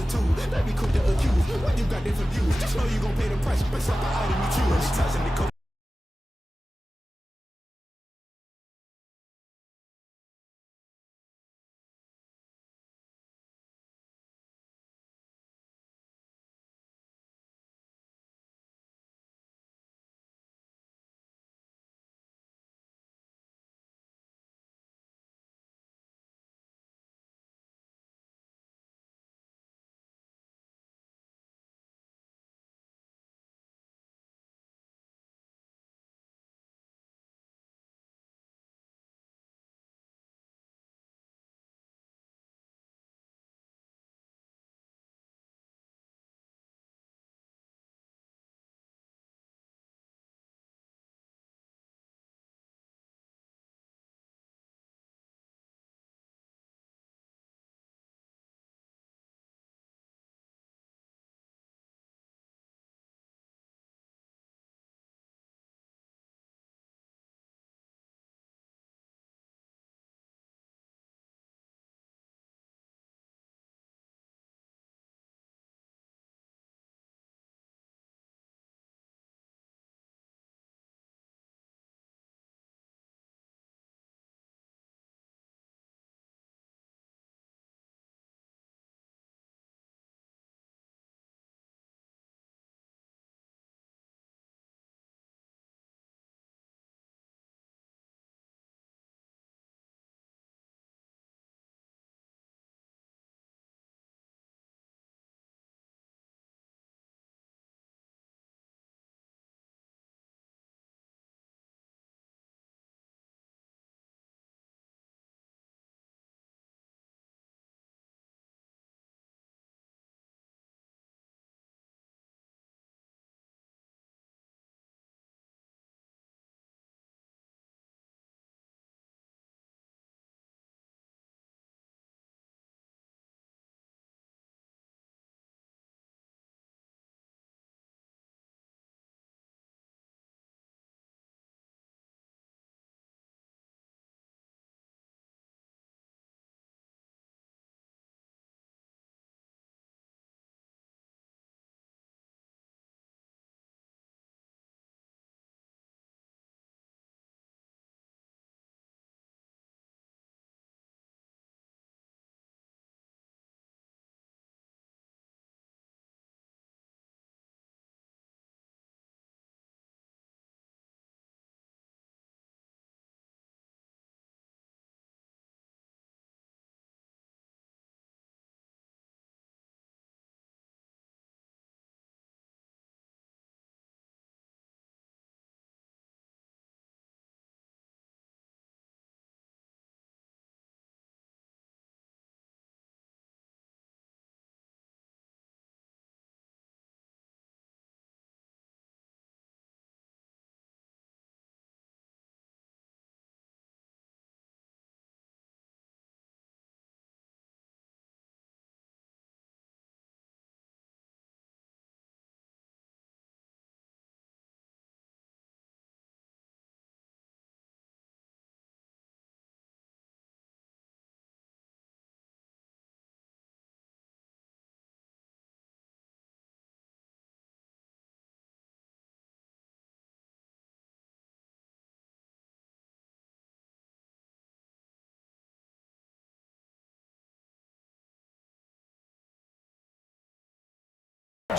altitude. Let me cook the accused. When you got different views, just know you gon' pay the price based off the item you choose. Touching the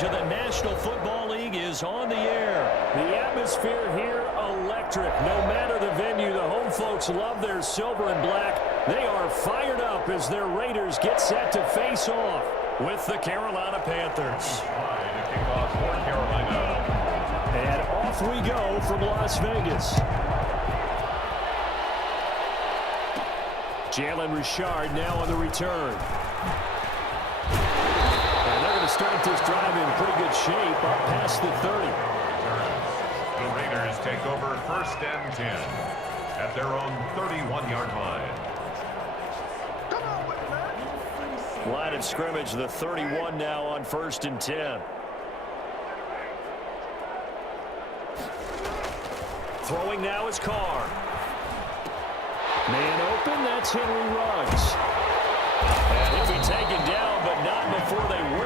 of the National Football League is on the air. The atmosphere here electric. No matter the venue, the home folks love their silver and black. They are fired up as their Raiders get set to face off with the Carolina Panthers. And off we go from Las Vegas. Jalen Richard now on the return. And they're going to start this drive in pretty good shape up past the 30. The Raiders take over 1st and 10 at their own 31-yard line. Line of scrimmage, the 31 now on 1st and 10. Throwing now is Carr. Man open, that's Henry Ruggs. And he'll be taken down, but not before they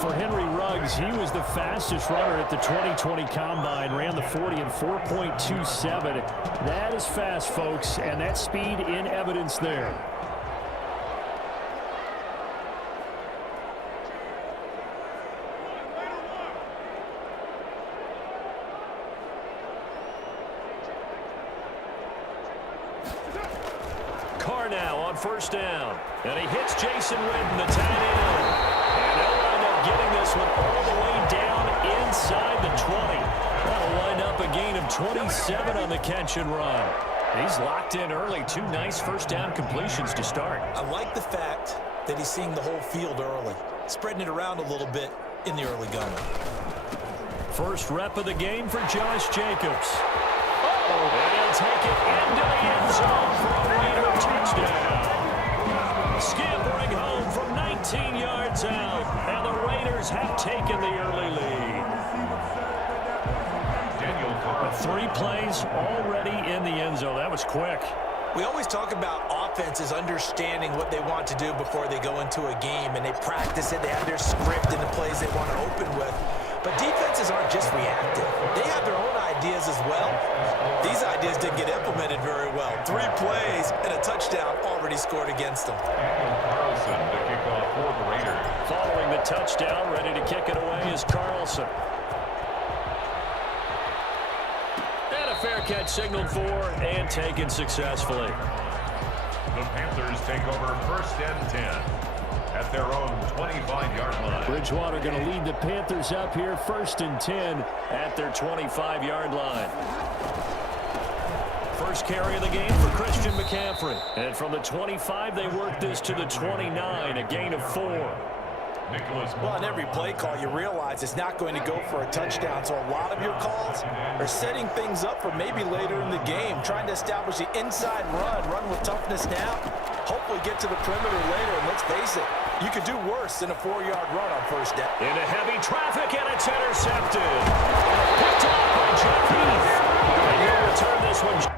For Henry Ruggs, he was the fastest runner at the 2020 Combine, ran the 40 in 4.27. That is fast, folks, and that speed in evidence there. Carr now on first down, and he hits Jason Witten, the tight end. And they'll wind up getting this one all the way down inside the 20. That'll wind up a gain of 27 on the catch and run. He's locked in early. 2 nice first down completions to start. I like the fact that he's seeing the whole field early, spreading it around a little bit in the early going. First rep of the game for Josh Jacobs. And he'll take it into the end zone for a Raider touchdown. Scampering home from 19 yards out, and the Raiders have taken the early lead. 3 plays already in the end zone. That was quick. We always talk about offenses understanding what they want to do before they go into a game, and they practice it. They have their script and the plays they want to open with. But defenses aren't just reactive. They have their own ideas as well. These ideas didn't get implemented very well. 3 plays and a touchdown already scored against them. Carlson to kick off for the Raiders. Following the touchdown, ready to kick it away is Carlson. And a fair catch signaled for and taken successfully. The Panthers take over first and 10 at their own 25-yard line. Bridgewater going to lead the Panthers up here, first and 10 at their 25-yard line. First carry of the game for Christian McCaffrey. And from the 25, they work this to the 29, a gain of 4. Well, on every play call, you realize it's not going to go for a touchdown. So a lot of your calls are setting things up for maybe later in the game, trying to establish the inside run with toughness now, hopefully get to the perimeter later. And let's face it, you could do worse than a 4-yard run on first down. Into heavy traffic, and it's intercepted. Picked off by Jeff Heath. And he'll return this one.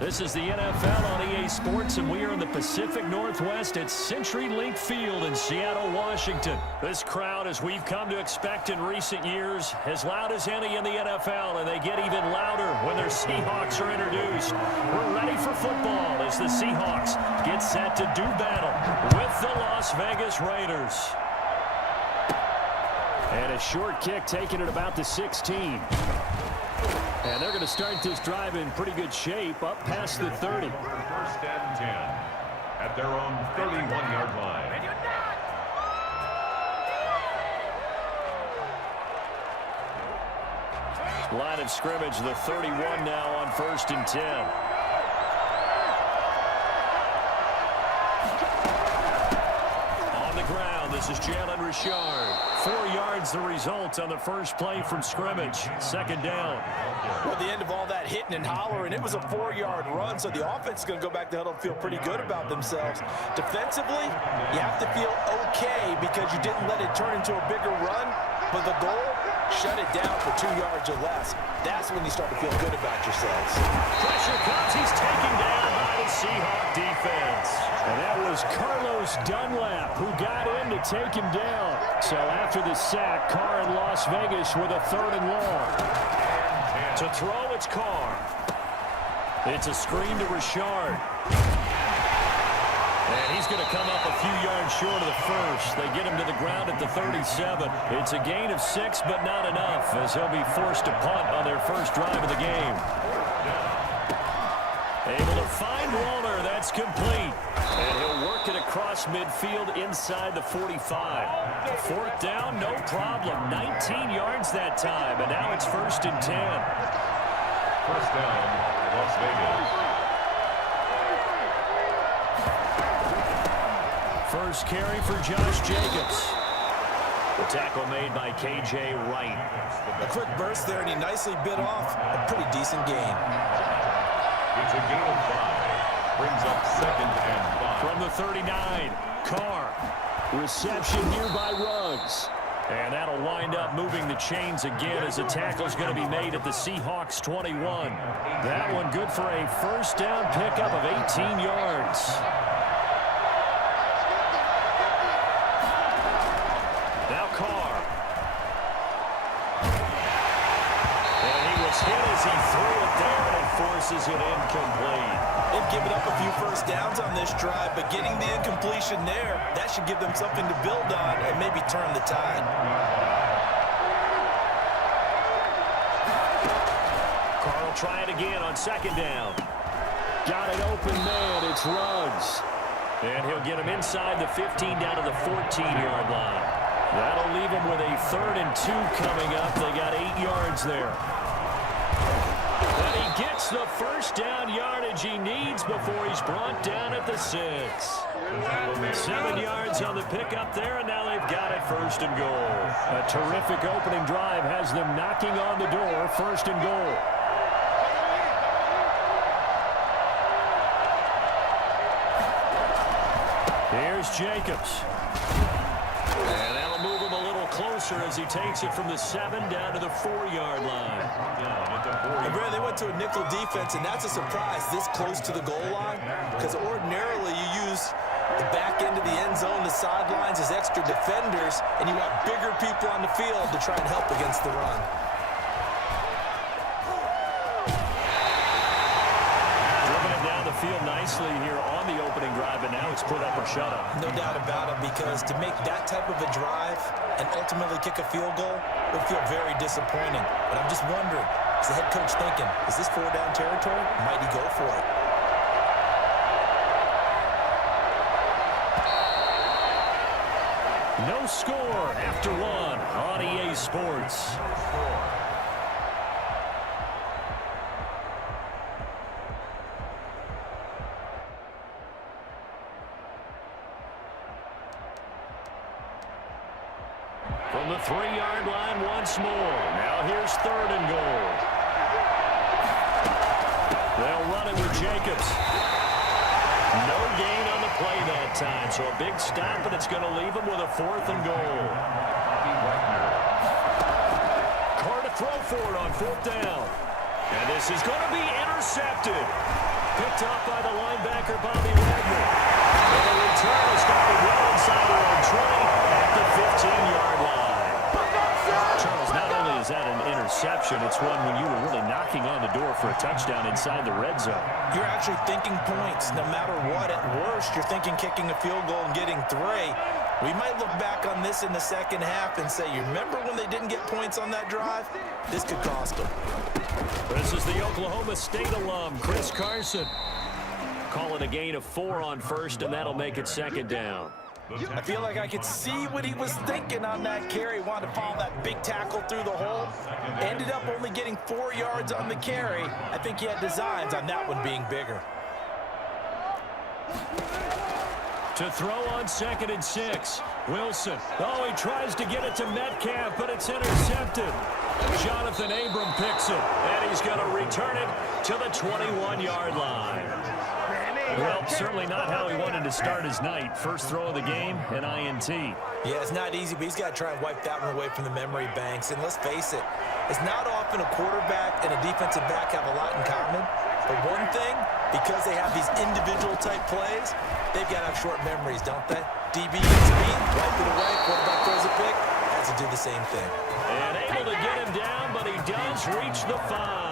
This is the NFL on EA Sports, and we are in the Pacific Northwest at CenturyLink Field in Seattle, Washington. This crowd, as we've come to expect in recent years, as loud as any in the NFL, and they get even louder when their Seahawks are introduced. We're ready for football as the Seahawks get set to do battle with the Las Vegas Raiders. And a short kick taken at about the 16. And they're going to start this drive in pretty good shape, up past the 30. First and 10 at their own 31-yard line. Line of scrimmage, the 31 now on first and 10. On the ground, this is Jalen Richard. 4 yards the result on the first play from scrimmage. Second down. Well, the end of all that hitting and hollering, it was a 4-yard run, so the offense is going to go back to huddle and feel pretty good about themselves. Defensively, you have to feel okay because you didn't let it turn into a bigger run, but the goal, shut it down for 2 yards or less. That's when you start to feel good about yourselves. Pressure comes. He's taken down by the Seahawk defense. And that was Carlos Dunlap who got in to take him down. So after the sack, Carr in Las Vegas with a 3rd and long. To throw, it's Carr. It's a screen to Richard. And he's going to come up a few yards short of the first. They get him to the ground at the 37. It's a gain of 6, but not enough, as he'll be forced to punt on their first drive of the game. Able to find Walter. That's complete. And he'll work it across midfield inside the 45. 4th down, no problem. 19 yards that time, and now it's first and 10. First down, Las Vegas. First carry for Josh Jacobs. The tackle made by K.J. Wright. A quick burst there, and he nicely bit off a pretty decent gain. It's a gain of 5. Brings up 2nd and 5. From the 39, Carr. Reception here by Ruggs. And that'll wind up moving the chains again as the tackle's going to be made at the Seahawks 21. That one good for a first down pickup of 18 yards. Now Carr. And he was hit as he threw it there, and it forces it incomplete. They've given up a few first downs on this drive, but getting the incompletion there, that should give them something to build on and maybe turn the tide. Carr will try it again on 2nd down. Got an open man. It's Ruggs. And he'll get him inside the 15 down to the 14-yard line. That'll leave him with a 3rd and 2 coming up. They got 8 yards there. And he gets the first down yardage he needs before he's brought down at the 6. 7 yards on the pickup there, and now they've got it 1st and goal. A terrific opening drive has them knocking on the door, 1st and goal. Here's Jacobs. And that'll move him a little closer as he takes it from the 7 down to the 4-yard line. And Brad, they went to a nickel defense, and that's a surprise this close to the goal line, because ordinarily you use the back end of the end zone, the sidelines as extra defenders, and you want bigger people on the field to try and help against the run. Driven it down the field nicely here on the opening drive, and now it's put up or shut up. No doubt about it, because to make that type of a drive and ultimately kick a field goal would feel very disappointing. But I'm just wondering, is the head coach thinking, is this 4-down territory? Might he go for it? No score after 1 on EA Sports. From the 3-yard line once more. Now here's 3rd and goal. They'll run it with Jacobs. No gain on the play that time, so a big stop, and it's going to leave him with a 4th and goal. Carr to throw for it on 4th down. And this is going to be intercepted. Picked up by the linebacker, Bobby Wagner. And the return is started well inside their own 20 at the 15-yard line. Charles, not only is that an interception, it's one when you were really knocking on the door for a touchdown inside the red zone. You're actually thinking points no matter what. At worst, you're thinking kicking a field goal and getting 3. We might look back on this in the second half and say, you remember when they didn't get points on that drive? This could cost them. This is the Oklahoma State alum, Chris Carson. Call it a gain of 4 on 1st, and that'll make it 2nd down. I feel like I could see what he was thinking on that carry. Wanted to follow that big tackle through the hole. Ended up only getting 4 yards on the carry. I think he had designs on that one being bigger. To throw on 2nd and 6. Wilson. Oh, he tries to get it to Metcalf, but it's intercepted. Jonathan Abram picks it, and he's going to return it to the 21-yard line. Well, certainly not how he wanted to start his night. First throw of the game, an INT. Yeah, it's not easy, but he's got to try and wipe that one away from the memory banks. And let's face it, it's not often a quarterback and a defensive back have a lot in common. But one thing, because they have these individual type plays, they've got to have short memories, don't they? DB gets beat, wipe it away, quarterback throws a pick, has to do the same thing. And able to get him down, but he does reach the 5.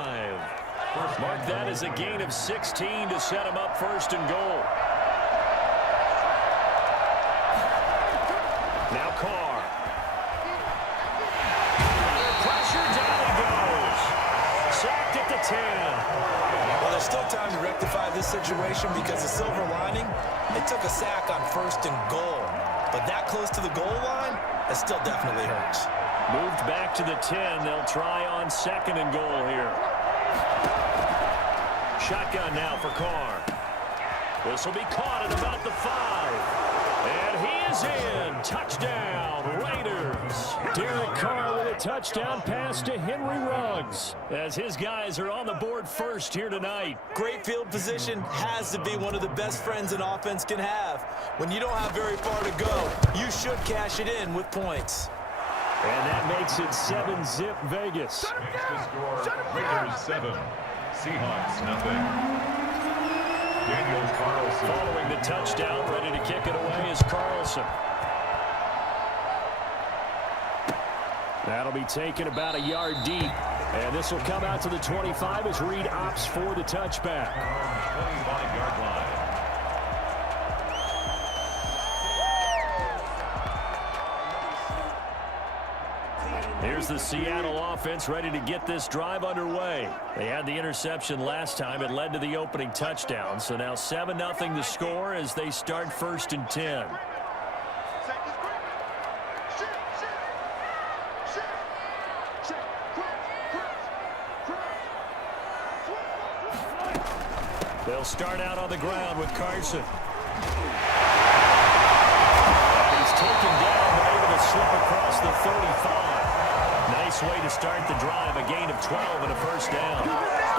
Mark that as a gain of 16 to set him up 1st and goal. Now Carr. Pressure, down he goes. Sacked at the 10. Well, there's still time to rectify this situation because the silver lining, they took a sack on 1st and goal. But that close to the goal line, that still definitely hurts. Moved back to the 10. They'll try on 2nd and goal here. Shotgun now for Carr. This will be caught at about the 5. And is in. Touchdown, Raiders. Derek Carr with a touchdown pass to Henry Ruggs as his guys are on the board first here tonight. Great field position has to be one of the best friends an offense can have. When you don't have very far to go, you should cash it in with points. And that makes it 7-zip Vegas. Makes the score Raiders 7, Seahawks nothing. Daniel Carlson. Following the touchdown, ready to kick it away is Carlson. That'll be taken about a yard deep. And this will come out to the 25 as Reed opts for the touchback. 25-yard line. Here's the Seattle offense ready to get this drive underway. They had the interception last time. It led to the opening touchdown. So now 7-0 the score as they start 1st and 10. They'll start out on the ground with Carson. And he's taken down but able to slip across the 35. Nice way to start the drive, a gain of 12 and a first down.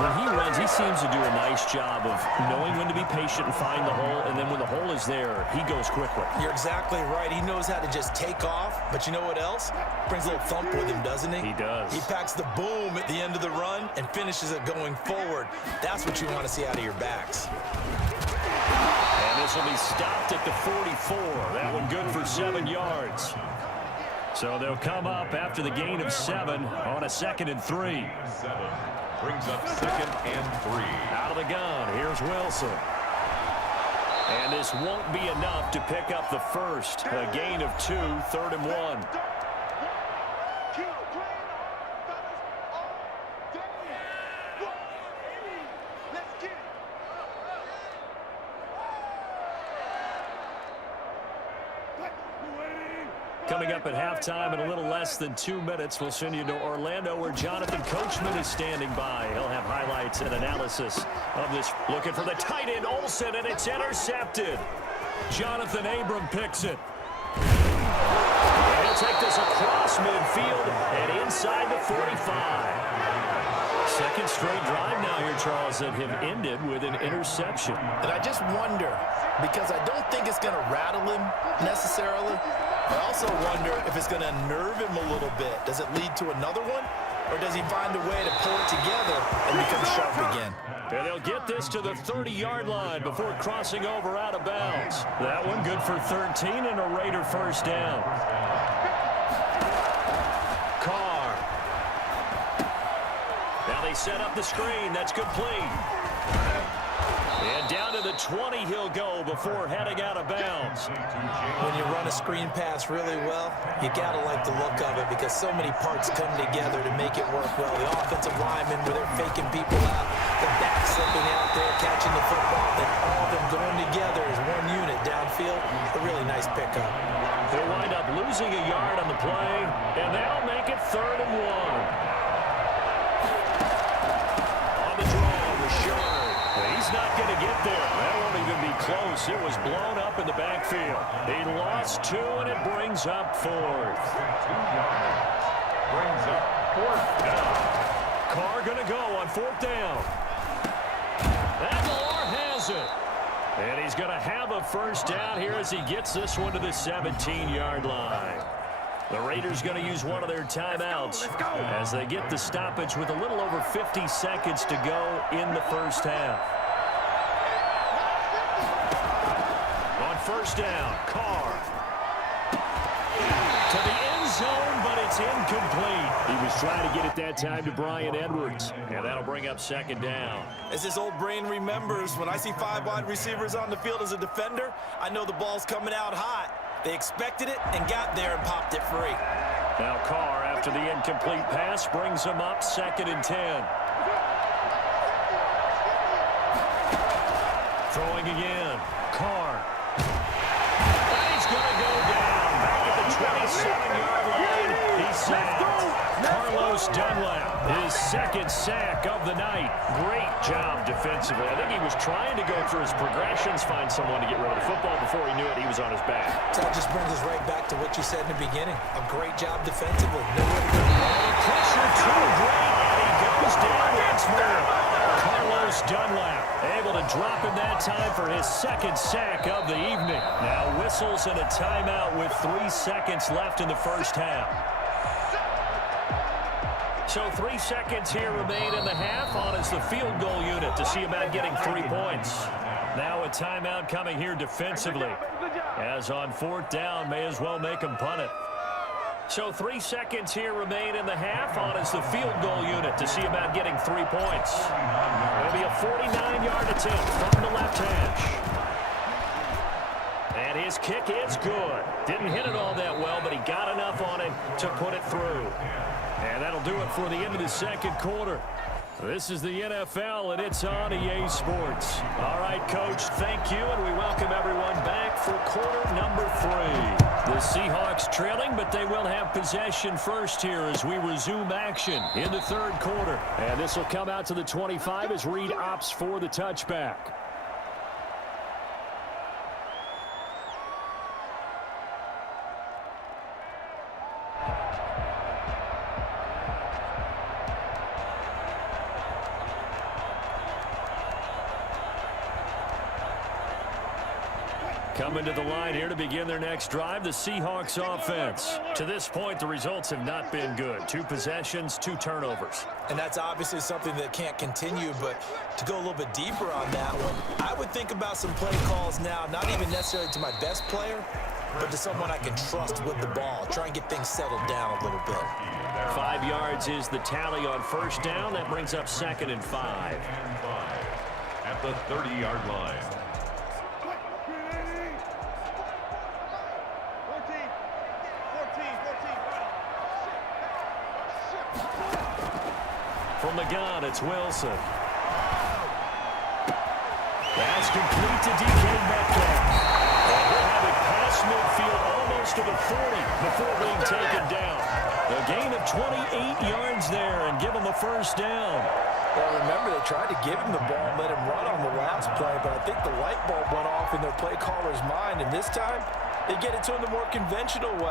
When he runs, he seems to do a nice job of knowing when to be patient and find the hole, and then when the hole is there, he goes quickly. You're exactly right. He knows how to just take off, but you know what else? Brings a little thump with him, doesn't he? He does. He packs the boom at the end of the run and finishes it going forward. That's what you want to see out of your backs. And this will be stopped at the 44. That one good for 7 yards. So they'll come up after the gain of 7 on a 2nd and 3. 7 brings up 2nd and 3. Out of the gun, here's Wilson. And this won't be enough to pick up the first. A gain of 2, 3rd and 1. Coming up at halftime in a little less than 2 minutes, we'll send you to Orlando where Jonathan Coachman is standing by. He'll have highlights and analysis of this. Looking for the tight end, Olsen, and it's intercepted. Jonathan Abram picks it. And he'll take this across midfield and inside the 45. Second straight drive now here, Charles, that have ended with an interception. And I just wonder, because I don't think it's going to rattle him necessarily, I also wonder if it's going to nerve him a little bit. Does it lead to another one? Or does he find a way to pull it together and become sharp again? And they'll get this to the 30-yard line before crossing over out of bounds. That one good for 13 and a Raider first down. Carr. Now they set up the screen. That's complete. And down to the 20 he'll go before heading out of bounds. When you run a screen pass really well, you got to like the look of it because so many parts come together to make it work well. The offensive linemen, where they're faking people out, the back slipping out there, catching the football, then all of them going together as one unit downfield. A really nice pickup. They'll wind up losing a yard on the play, and they'll make it 3rd and 1. On the draw, Rashard. He's not going to get there. That won't even be close. It was blown up in the backfield. He lost 2, and it brings up 4th. 2 yards. Brings up 4th down. Carr going to go on 4th down. Aguilar has it. And he's going to have a first down here as he gets this one to the 17-yard line. The Raiders going to use one of their timeouts as they get the stoppage with a little over 50 seconds to go in the first half. On first down, Carr. To the end zone, but it's incomplete. He was trying to get it that time to Brian Edwards. And that'll bring up 2nd down. As his old brain remembers, when I see 5 wide receivers on the field as a defender, I know the ball's coming out hot. They expected it and got there and popped it free. Now Carr, after the incomplete pass, brings him up 2nd and 10. Throwing again. Carr. And he's going to go down. Back at the 27-yard line. He's sacked. Carlos Dunlap, his 2nd sack of the night. Great job defensively. I think he was trying to go through his progressions, find someone to get rid of the football. Before he knew it, he was on his back. So that just brings us right back to what you said in the beginning. A great job defensively. Pressure too great, and he goes down once more. Carlos Dunlap able to drop him that time for his second sack of the evening. Now whistles and a timeout with 3 seconds left in the first half. So 3 seconds here remain in the half. On is the field goal unit to see about getting 3 points. Now a timeout coming here defensively. As on 4th down, may as well make him punt it. So 3 seconds here remain in the half. On is the field goal unit to see about getting 3 points. It'll be a 49-yard attempt from the left hash. And his kick is good. Didn't hit it all that well, but he got enough on it to put it through. And that'll do it for the end of the second quarter. This is the NFL, and it's on EA Sports. All right, Coach, thank you, and we welcome everyone back for quarter number 3. The Seahawks trailing, but they will have possession first here as we resume action in the third quarter. And this will come out to the 25 as Reed opts for the touchback. Coming to the line here to begin their next drive, the Seahawks offense. To this point, the results have not been good. 2 possessions, 2 turnovers. And that's obviously something that can't continue, but to go a little bit deeper on that one, I would think about some play calls now, not even necessarily to my best player, but to someone I can trust with the ball. Try and get things settled down a little bit. 5 yards is the tally on first down. That brings up 2nd and 5. At the 30-yard line. From the gun, it's Wilson. That's complete to DK Metcalf. And he'll have it past midfield almost to the 40 before being taken down. A gain of 28 yards there and give him a first down. Well, remember, they tried to give him the ball and let him run on the last play, but I think the light bulb went off in their play caller's mind, and this time they get it to him the more conventional way,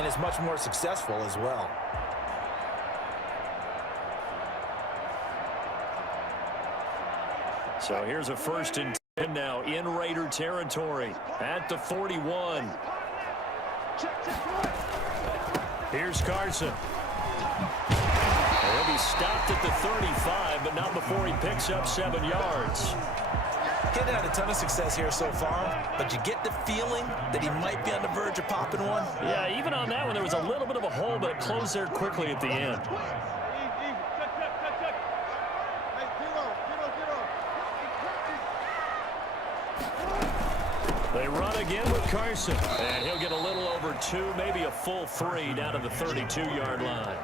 and it's much more successful as well. So here's a 1st and 10 now in Raider territory at the 41. Here's Carson. He'll be stopped at the 35, but not before he picks up 7 yards. He hasn't had a ton of success here so far, but you get the feeling that he might be on the verge of popping one. Yeah, even on that one, there was a little bit of a hole, but it closed there quickly at the end. They run again with Carson, and he'll get a little over 2, maybe a full 3 down to the 32-yard line.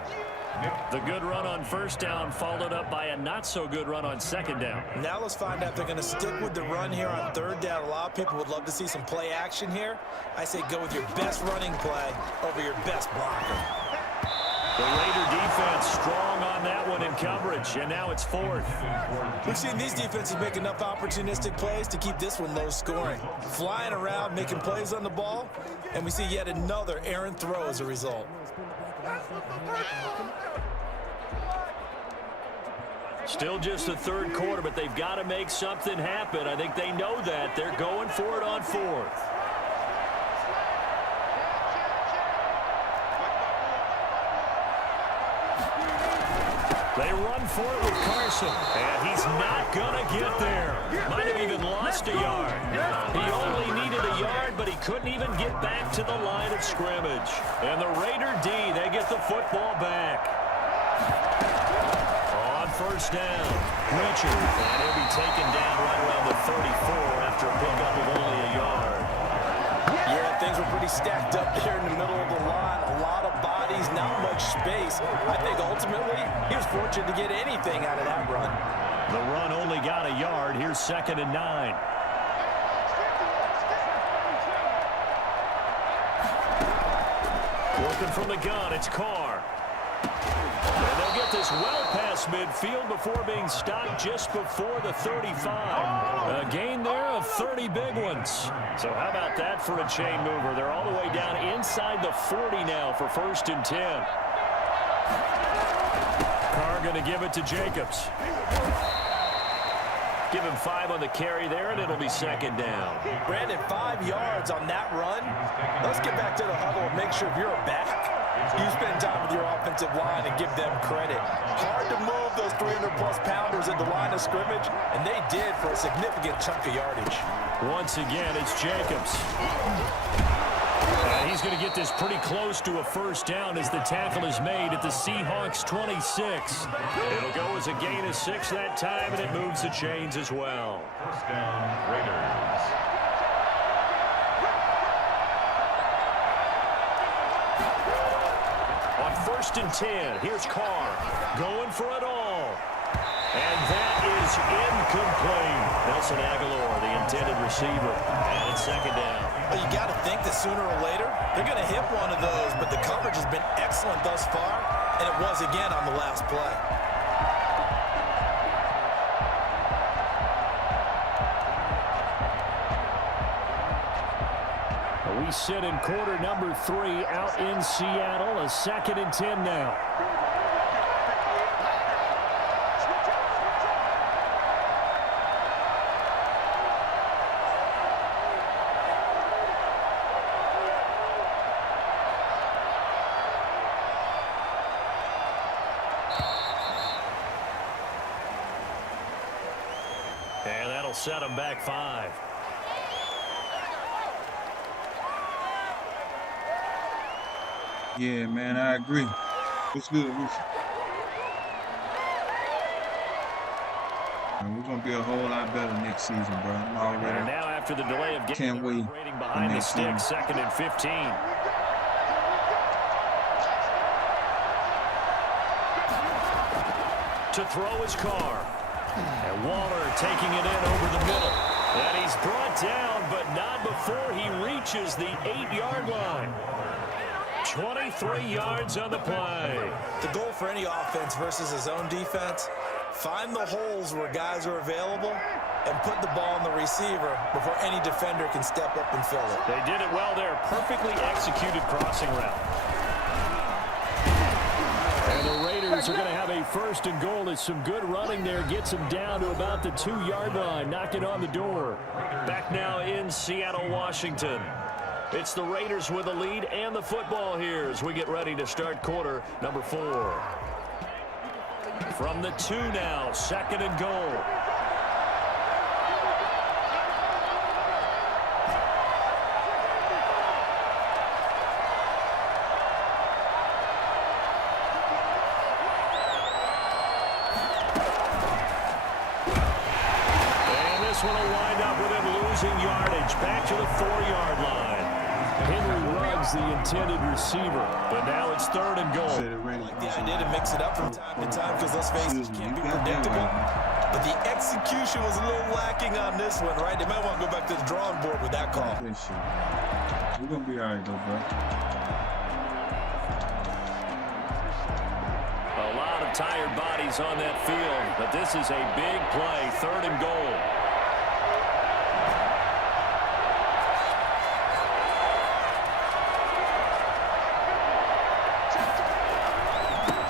The good run on first down followed up by a not-so-good run on second down. Now let's find out if they're going to stick with the run here on third down. A lot of people would love to see some play action here. I say go with your best running play over your best blocker. The Raider defense strong on that one in coverage, and now it's 4th. We've seen these defenses make enough opportunistic plays to keep this one low scoring. Flying around, making plays on the ball, and we see yet another errant throw as a result. Still just the third quarter, but they've got to make something happen. I think they know that. They're going for it on 4th. They run for it with Carson, and he's not going to get there. Might have even lost a yard. He only needed a yard, but he couldn't even get back to the line of scrimmage. And the Raider D, they get the football back. On first down, Richard, and he'll be taken down right around the 34 after a pickup of only a yard. Yeah, things were pretty stacked up there in the middle of the line. A lot of bodies, not much space. I think ultimately he was fortunate to get anything out of that run. The run only got a yard. Here's 2nd and 9. Working from the gun, it's Carr. And they'll get this well past midfield before being stopped just before the 35. A gain there of 30 big ones. So how about that for a chain mover? They're all the way down inside the 40 now for 1st and 10. Carr going to give it to Jacobs. Give him 5 on the carry there, and it'll be 2nd down. Brandon, 5 yards on that run. Let's get back to the huddle and make sure if you're a back, you spend time with your offensive line and give them credit. Hard to move those 300-plus pounders at the line of scrimmage, and they did for a significant chunk of yardage. Once again, it's Jacobs. And he's going to get this pretty close to a 1st down as the tackle is made at the Seahawks 26. It'll go as a gain of 6 that time, and it moves the chains as well. 1st down, Raiders. On 1st and 10, here's Carr going for it all. And that is incomplete. Nelson Aguilar, the intended receiver, and it's 2nd down. Well, you got to think that sooner or later, they're going to hit one of those, but the coverage has been excellent thus far, and it was again on the last play. We sit in quarter number 3 out in Seattle, a 2nd and 10 now. And that'll set them back 5. Yeah, man, I agree. What's good, Roof? We're going to be a whole lot better next season, bro. I'm already. And now after the delay of game, Can't wait behind the stick, 2nd and 15. To throw his Carr. And Waller taking it in over the middle. And he's brought down, but not before he reaches the 8-yard line. 23 yards on the play. The goal for any offense versus his own defense, find the holes where guys are available and put the ball on the receiver before any defender can step up and fill it. They did it well there. Perfectly executed crossing route. And the Raiders are going to have a 1st and goal. It's some good running there. Gets them down to about the 2-yard line. Knocking on the door. Back now in Seattle, Washington. It's the Raiders with a lead and the football here as we get ready to start quarter number 4. From the 2 now, 2nd and goal. And this one will wind up with him losing yardage. Back to the 4-yard line. Henry Ruggs, the intended receiver, but now it's 3rd and goal. The idea to mix it up from time to time because let's face it, can't be predictable. But the execution was a little lacking on this one, right? They might want to go back to the drawing board with that call. We're going to be all right, though, bro. A lot of tired bodies on that field, but this is a big play, 3rd and goal.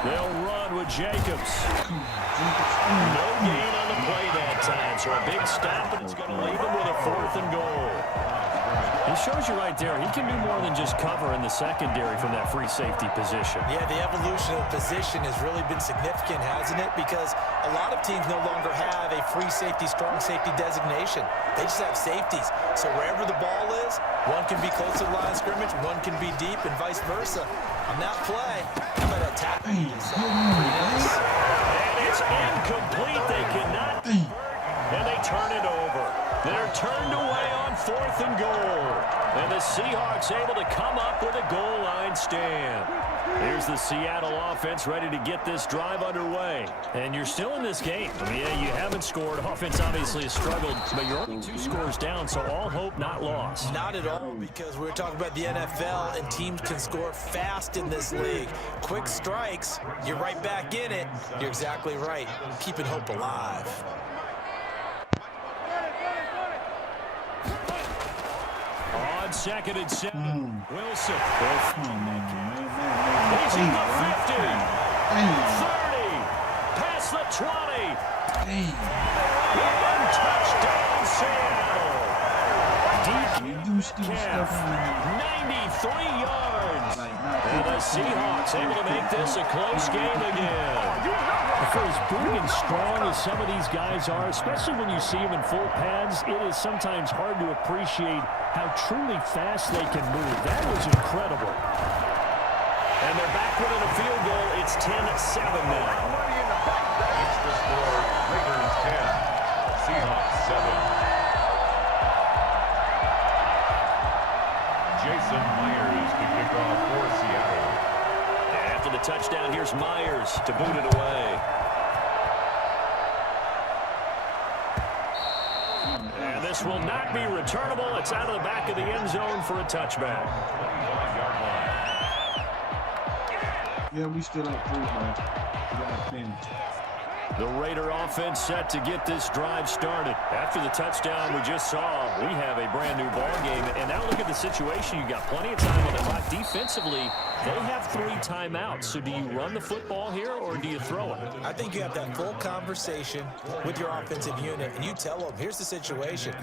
They'll run with Jacobs. No gain on the play that time, so a big stop, and it's going to leave him with a 4th and goal. It shows you right there, he can do more than just cover in the secondary from that free safety position. Yeah, the evolution of position has really been significant, hasn't it? Because a lot of teams no longer have a free safety, strong safety designation. They just have safeties. So wherever the ball is, one can be close to the line of scrimmage, one can be deep, and vice versa. On that play, how about a tackle? Pretty nice. And it's incomplete. They cannot convert, and they turn it over. They're turned away on 4th and goal. And the Seahawks able to come up with a goal line stand. Here's the Seattle offense ready to get this drive underway. And you're still in this game. I mean, yeah, you haven't scored. Offense obviously has struggled, but you're only 2 scores down, so all hope not lost. Not at all, because we're talking about the NFL, and teams can score fast in this league. Quick strikes, you're right back in it. You're exactly right. Keeping hope alive. On 2nd and 7, Wilson. He's He's at the 50, 30, past the 20. One touchdown, Seattle. DK, 93 yards. And the Seahawks able to make this a close game again. For as big and strong as some of these guys are, especially when you see them in full pads, it is sometimes hard to appreciate how truly fast they can move. That was incredible. And they're back within a field goal. It's 10-7 now. It's the score, Raiders 10, Seahawks 7. Jason Myers to kick off for Seattle. After the touchdown, here's Myers to boot it away. And this will not be returnable. It's out of the back of the end zone for a touchback. 25-yard line. Yeah, we still up 3, man. We got finished. The Raider offense set to get this drive started. After the touchdown we just saw, we have a brand new ball game. And now look at the situation. You got plenty of time on the clock. Defensively, they have 3 timeouts. So do you run the football here or do you throw it? I think you have that full conversation with your offensive unit, and you tell them, here's the situation.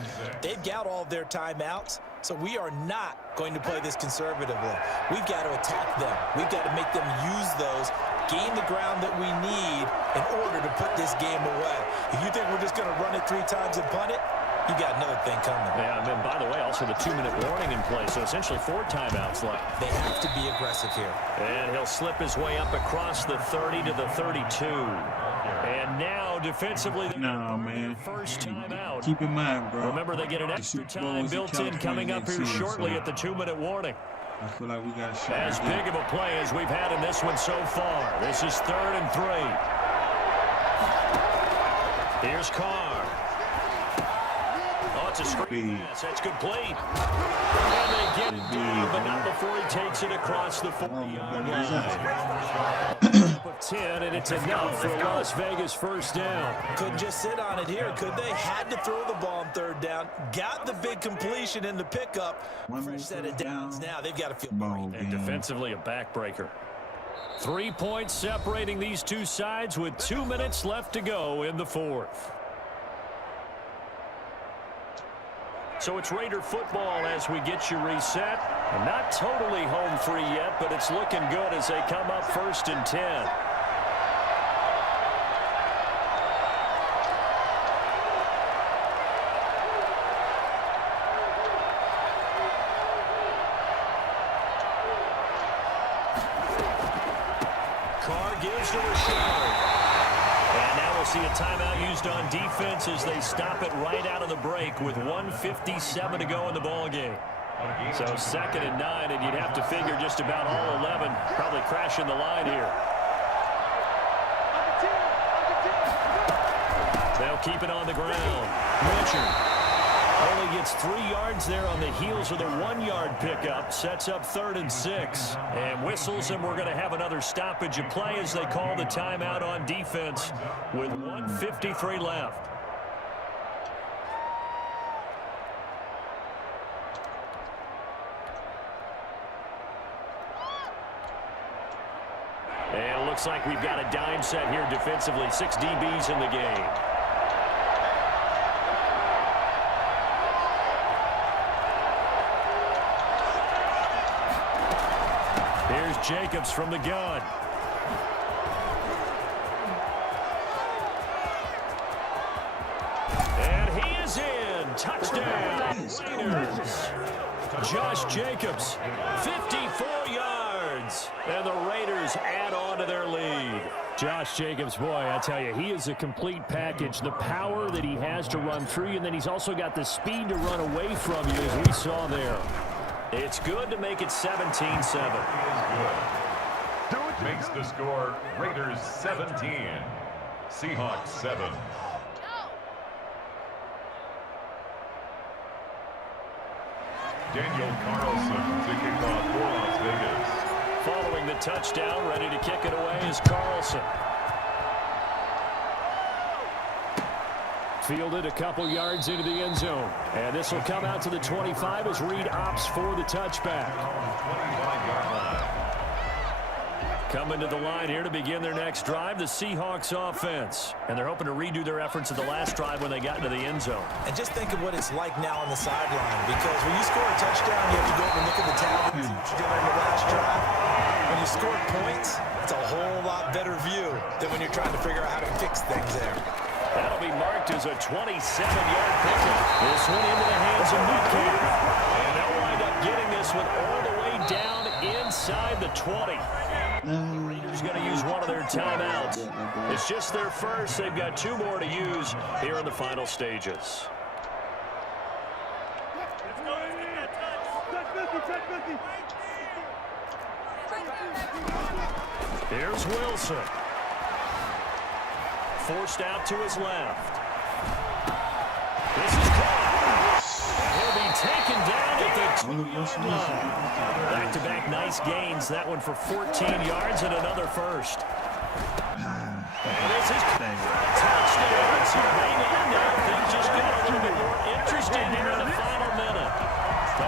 They've got all of their timeouts, so we are not going to play this conservatively. We've got to attack them. We've got to make them use those, gain the ground that we need in order to put this game away. If you think we're just going to run it 3 times and punt it, you got another thing coming. Yeah, and then, by the way, also the 2-minute warning in play, so essentially 4 timeouts left. They have to be aggressive here. And he'll slip his way up across the 30 to the 32. And now, defensively, No, man. first timeout. Keep in mind, bro. Remember, they get an extra time built in coming up here shortly at the 2-minute warning. I feel like we got a shot. As big of a play as we've had in this one so far. This is 3rd and 3. Here's Carr. Oh, it's a screen pass. That's complete. And they get it down, but not before he takes it across the 40-yard line. Up of 10, and it's enough for a Las Vegas first down. Couldn't just sit on it here, could they? Had to throw the ball on 3rd down. Got the big completion in the pickup. Fresh set of downs now. They've got to feel great. And defensively, a backbreaker. 3 points separating these two sides with 2 minutes left to go in the 4th. So it's Raider football as we get you reset. And not totally home free yet, but it's looking good as they come up 1st and 10. Carr gives to Rashard. And now we'll see a timeout used on defense as they stop it right out of the break with 1:57 to go in the ball game. So 2nd and 9, and you'd have to figure just about all 11 probably crashing the line here. They'll keep it on the ground. Richard only gets 3 yards there on the heels of the 1-yard pickup. Sets up 3rd and 6. And whistles, and we're going to have another stoppage of play as they call the timeout on defense with 1:53 left. And it looks like we've got a dime set here defensively. 6 DBs in the game. Here's Jacobs from the gun. And he is in. Touchdown. Raiders. Josh Jacobs, 54 yards. And the Raiders add on to their lead. Josh Jacobs, boy, I tell you, he is a complete package. The power that he has to run through you, and then he's also got the speed to run away from you, as we saw there. It's good to make it 17-7. Makes the score Raiders 17, Seahawks 7. Daniel Carlson to kick off for Las Vegas. Following the touchdown, ready to kick it away is Carlson. Fielded a couple yards into the end zone. And this will come out to the 25 as Reed opts for the touchback. 25-yard line. Coming to the line here to begin their next drive, the Seahawks offense. And they're hoping to redo their efforts of the last drive when they got into the end zone. And just think of what it's like now on the sideline, because when you score a touchdown, you have to go over and look at the tablet and see what you did on your last drive. When you score points, it's a whole lot better view than when you're trying to figure out how to fix things there. That'll be marked as a 27-yard pickup. This one into the hands of Metcalf. And they'll wind up getting this one all the way down inside the 20. Raiders going to use one of their timeouts. It's just their first. They've got 2 more to use here in the final stages. Here's Wilson. Forced out to his left. This is caught. He'll be taken down at the 2-yard line. Back-to-back nice gains. That one for 14 yards and another first. And this is a touchdown. So hang on now. Things just get a little bit more interesting here in the final minute.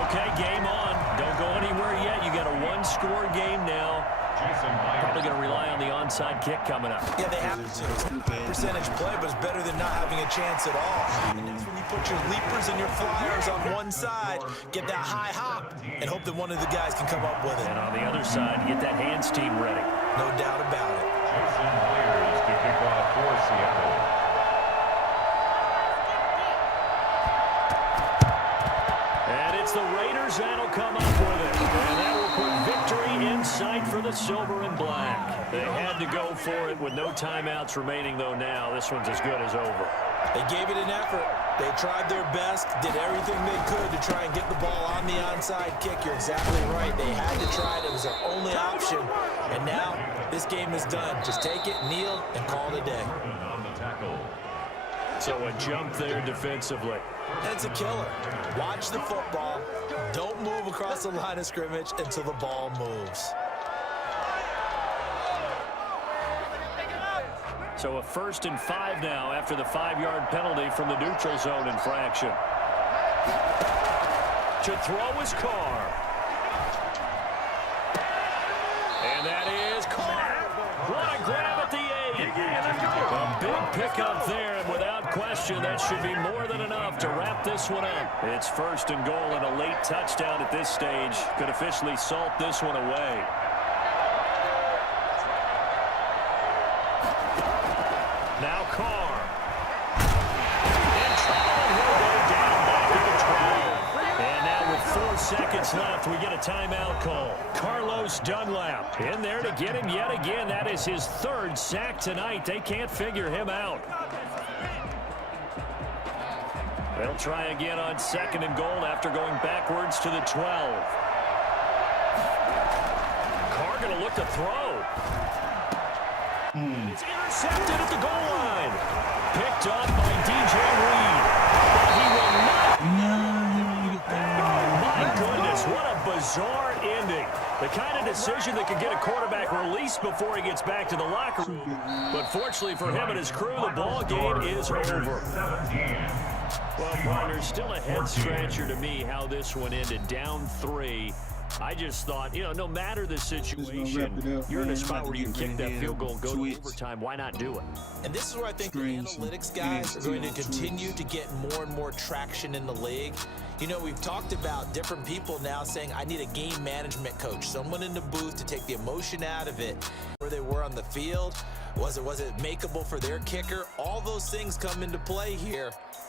Okay, game on. Don't go anywhere yet. You got a 1-score game now. Probably going to rely on the onside kick coming up. Yeah, they have to. Percentage play, but it's better than not having a chance at all. And that's when you put your leapers and your flyers on one side, get that high hop, and hope that one of the guys can come up with it. And on the other side, get that hands team ready. No doubt about it. Jason Myers to kick off for Seattle. And it's the Raiders that'll come up with it. And that will put victory in sight for the silver and black. They had to go for it with no timeouts remaining, though now. This one's as good as over. They gave it an effort. They tried their best, did everything they could to try and get the ball on the onside kick. You're exactly right. They had to try it. It was their only option. And now this game is done. Just take it, kneel, and call it a day. On the tackle. So a jump there defensively. And it's a killer. Watch the football. Don't move across the line of scrimmage until the ball moves. So a 1st and 5 now after the 5-yard penalty from the neutral zone infraction. To throw is Carr. And that is Carr. What a grab at the 8. A big pickup there, and without question, that should be more than enough to wrap this one up. It's 1st and goal, and a late touchdown at this stage could officially salt this one away. Now Carr. In trouble, and he'll go down back at the 12. And now with 4 seconds left, we get a timeout call. Carlos Dunlap in there to get him yet again. That is his 3rd sack tonight. They can't figure him out. They'll try again on 2nd and goal after going backwards to the 12. Carr going to look to throw. It's intercepted at the goal line. Picked up by DJ Reed. But he will not. My goodness, what a bizarre ending. The kind of decision that could get a quarterback released before he gets back to the locker room. But fortunately for him and his crew, the ball game is over. Well, partner, still a head-scratcher to me how this one ended. Down 3. I just thought, you know, no matter the situation, you're in a spot where you can kick that field goal and go to overtime. Why not do it? And this is where I think the analytics guys are going to continue to get more and more traction in the league. You know, we've talked about different people now saying, I need a game management coach, someone in the booth to take the emotion out of it. Where they were on the field, was it makeable for their kicker? All those things come into play here.